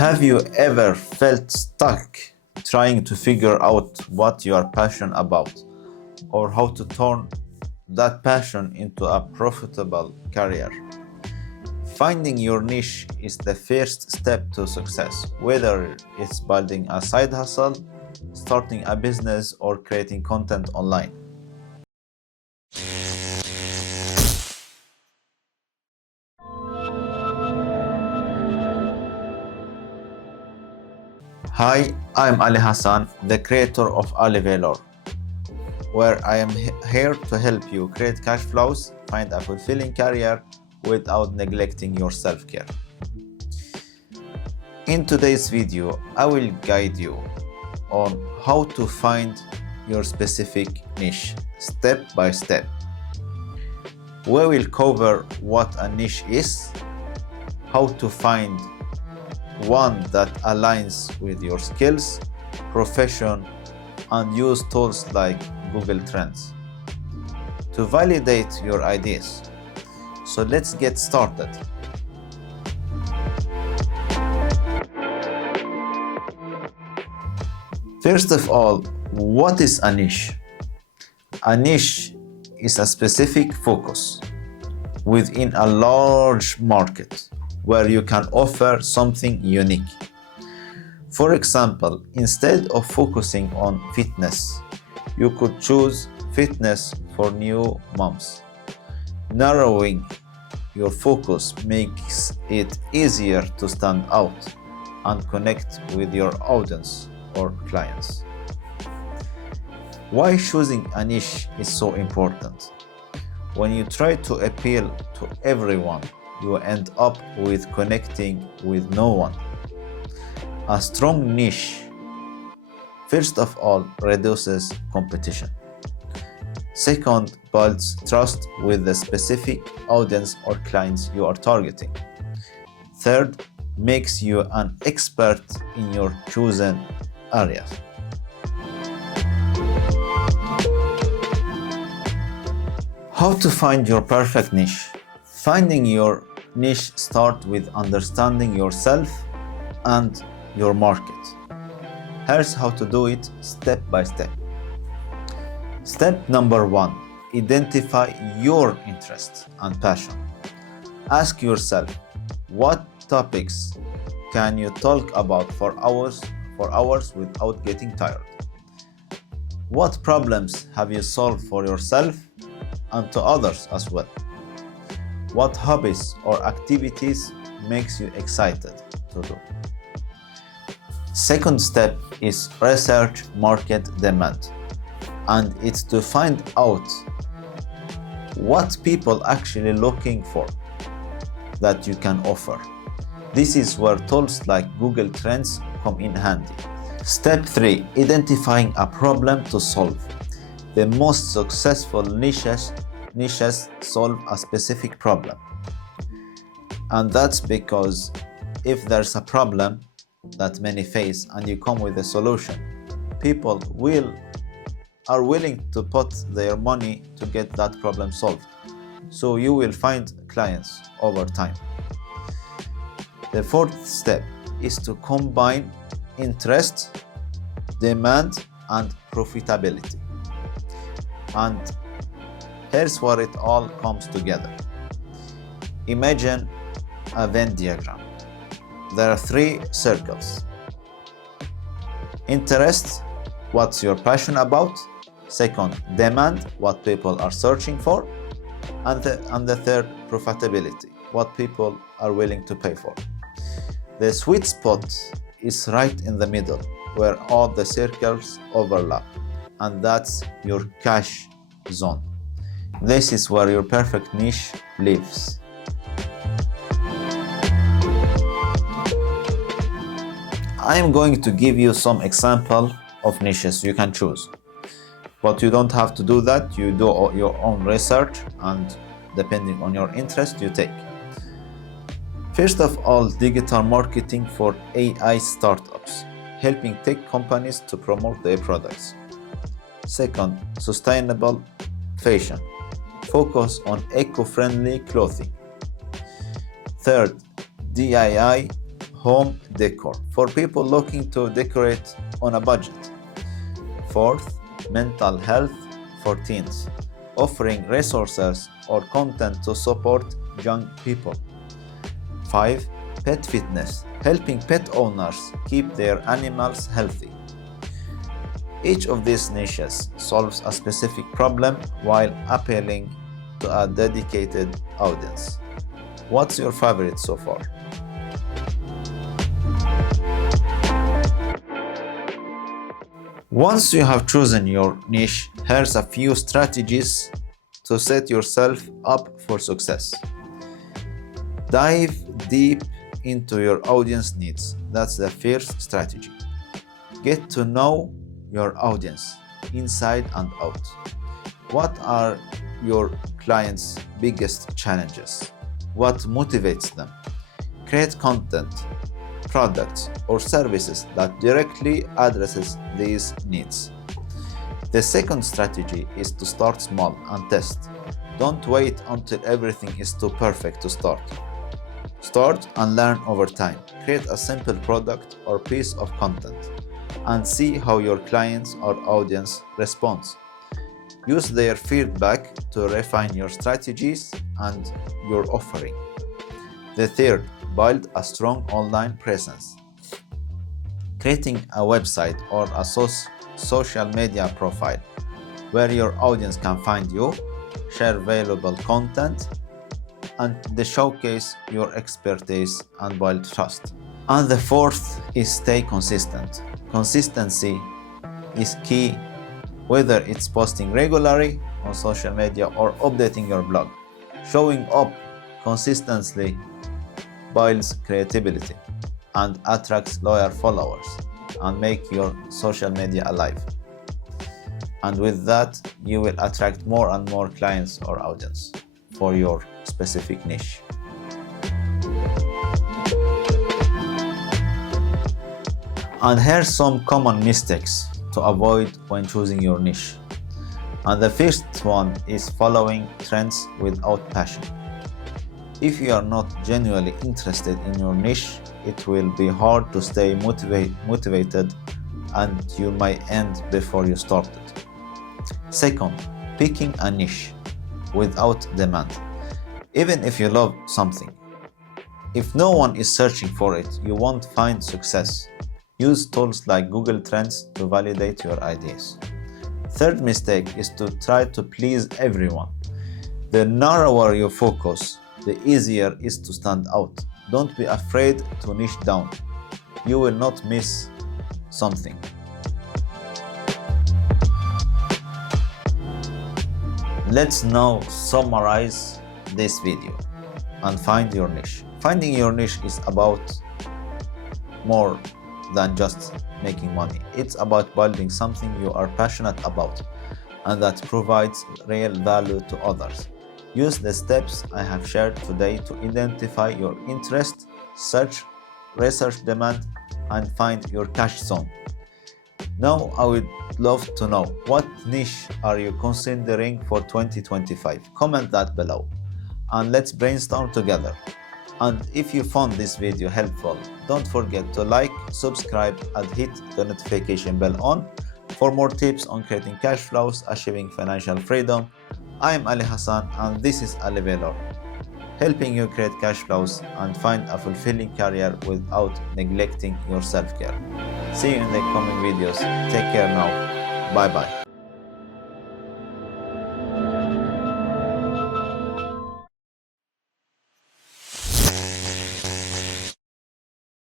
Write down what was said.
Have you ever felt stuck trying to figure out what you are passionate about or how to turn that passion into a profitable career? Finding your niche is the first step to success, whether it's building a side hustle, starting a business, or creating content online. Hi, I'm Ali Hassan, the creator of AliValor, where I am here to help you create cash flows, find a fulfilling career without neglecting your self-care. In today's video, I will guide you on how to find your specific niche step by step. We will cover what a niche is, how to find one that aligns with your skills, profession, and use tools like Google Trends to validate your ideas. So let's get started. First of all, what is a niche? A niche is a specific focus within a large market where you can offer something unique. For example, instead of focusing on fitness, you could choose fitness for new moms. Narrowing your focus makes it easier to stand out and connect with your audience or clients. Why choosing a niche is so important? When you try to appeal to everyone, you end up with connecting with no one. A strong niche, first of all, reduces competition. Second, builds trust with the specific audience or clients you are targeting. Third, makes you an expert in your chosen area. How to find your perfect niche? Finding your niche starts with understanding yourself and your market. Here's how to do it step by step. Step number 1, identify your interests and passion. Ask yourself, what topics can you talk about for hours without getting tired? What problems have you solved for yourself and to others as well? What hobbies or activities makes you excited to do? Second step is research market demand, and it's to find out what people actually looking for that you can offer. This is where tools like Google Trends come in handy. Step 3, identifying a problem to solve. The most successful niches solve a specific problem, and that's because if there's a problem that many face and you come with a solution, people are willing to put their money to get that problem solved, so you will find clients over time. The fourth step is to combine interest, demand, and profitability. And here's where it all comes together. Imagine a Venn diagram. There are 3 circles. Interest, what you're passionate about. Second, demand, what people are searching for. And the third, profitability, what people are willing to pay for. The sweet spot is right in the middle, where all the circles overlap, and that's your cash zone. This is where your perfect niche lives. I am going to give you some example of niches you can choose, but you don't have to do that. You do your own research, and depending on your interest, you take. First of all, digital marketing for AI startups, helping tech companies to promote their products. Second, sustainable fashion, focus on eco-friendly clothing. Third, DIY home decor for people looking to decorate on a budget. Fourth, mental health for teens, offering resources or content to support young people. 5. Pet fitness, helping pet owners keep their animals healthy. Each of these niches solves a specific problem while appealing to a dedicated audience. What's your favorite so far? Once you have chosen your niche, here's a few strategies to set yourself up for success. Dive deep into your audience needs. That's the first strategy. Get to know your audience inside and out. What are your clients' biggest challenges? What motivates them? Create content, products, or services that directly addresses these needs. The second strategy is to start small and test. Don't wait until everything is too perfect to start. Start and learn over time. Create a simple product or piece of content and see how your clients or audience responds. Use their feedback to refine your strategies and your offering. The third, build a strong online presence. Creating a website or a social media profile where your audience can find you, share valuable content, and showcase your expertise and build trust. And the fourth is stay consistent. Consistency is key, whether it's posting regularly on social media or updating your blog. Showing up consistently builds credibility and attracts loyal followers and make your social media alive. And with that, you will attract more and more clients or audience for your specific niche. And here's some common mistakes to avoid when choosing your niche. And the first one is following trends without passion. If you are not genuinely interested in your niche, it will be hard to stay motivated and you might end before you started. Second, picking a niche without demand. Even if you love something, if no one is searching for it, you won't find success. Use tools like Google Trends to validate your ideas. Third mistake is to try to please everyone. The narrower you focus, the easier it is to stand out. Don't be afraid to niche down. You will not miss something. Let's now summarize this video and find your niche. Finding your niche is about more than just making money. It's about building something you are passionate about and that provides real value to others. Use the steps I have shared today to identify your interest, research demand, and find your cash zone. Now I would love to know, what niche are you considering for 2025? Comment that below and let's brainstorm together. And if you found this video helpful, don't forget to like, subscribe, and hit the notification bell on for more tips on creating cash flows, achieving financial freedom. I am Ali Hassan and this is AliValor, helping you create cash flows and find a fulfilling career without neglecting your self-care. See you in the coming videos. Take care now. Bye bye.